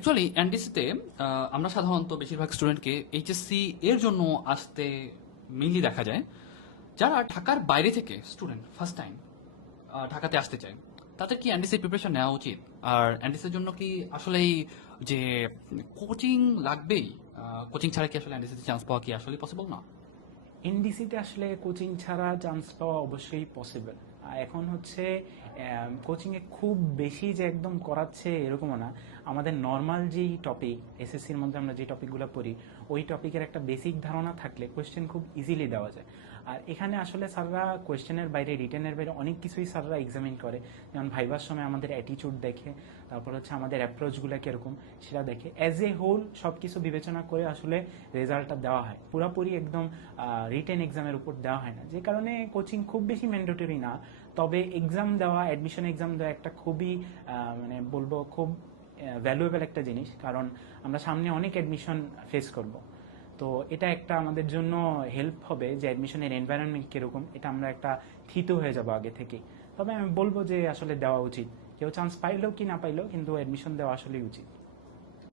Actually এনডিসিতে আমরা সাধারণত বেশিরভাগ স্টুডেন্টকে এইচএসসি এর জন্য আসতে মেইনলি দেখা যায় যারা ঢাকার বাইরে থেকে স্টুডেন্ট ফার্স্ট টাইম ঢাকাতে আসতে চায়। তাদের কি এনডিসি প্রিপারেশন নেওয়া উচিত? আর এনডিসির জন্য কি আসলেই যে কোচিং লাগবেই? কোচিং ছাড়া কি আসলে এনডিসিতে চান্স পাওয়া কি আসলে পসিবল না? এনডিসিতে আসলে কোচিং ছাড়া চান্স পাওয়া অবশ্যই পসিবল। এখন হচ্ছে কোচিংয়ে খুব বেশি যে একদম করাচ্ছে এরকমও না। আমাদের নর্মাল যেই টপিক, এসএসসির মধ্যে আমরা যে টপিকগুলো পড়ি, ওই টপিকের একটা বেসিক ধারণা থাকলে কোয়েশ্চেন খুব ইজিলি দেওয়া যায়। আর এখানে আসলে স্যাররা কোয়েশ্চেনের বাইরে, রিটেনের বাইরে অনেক কিছুই স্যাররা এক্সামিন করে। যেমন ভাইবার সময় আমাদের অ্যাটিটিউড দেখে, তারপর হচ্ছে আমাদের অ্যাপ্রোচগুলো কীরকম সেটা দেখে। অ্যাজ এ হোল সব কিছু বিবেচনা করে আসলে রেজাল্টটা দেওয়া হয়, পুরোপুরি একদম রিটেন এক্সামের উপর দেওয়া হয় না। যে কারণে কোচিং খুব বেশি ম্যান্ডেটরি না। তবে এক্সাম দেওয়া, অ্যাডমিশন এক্সাম দেওয়া একটা খুবই মানে বলবো খুব ভ্যালুয়েবল একটা জিনিস, কারণ আমরা সামনে অনেক অ্যাডমিশন ফেস করব। তো এটা একটা আমাদের জন্য হেল্প হবে যে অ্যাডমিশনের এনভায়রনমেন্ট কীরকম, এটা আমরা একটা থিত হয়ে যাব আগে থেকেই। তবে আমি বলবো যে আসলে দেওয়া উচিত, কেউ চান্স পাইলেও কি না পাইলেও কিন্তু অ্যাডমিশন দেওয়া আসলেই উচিত।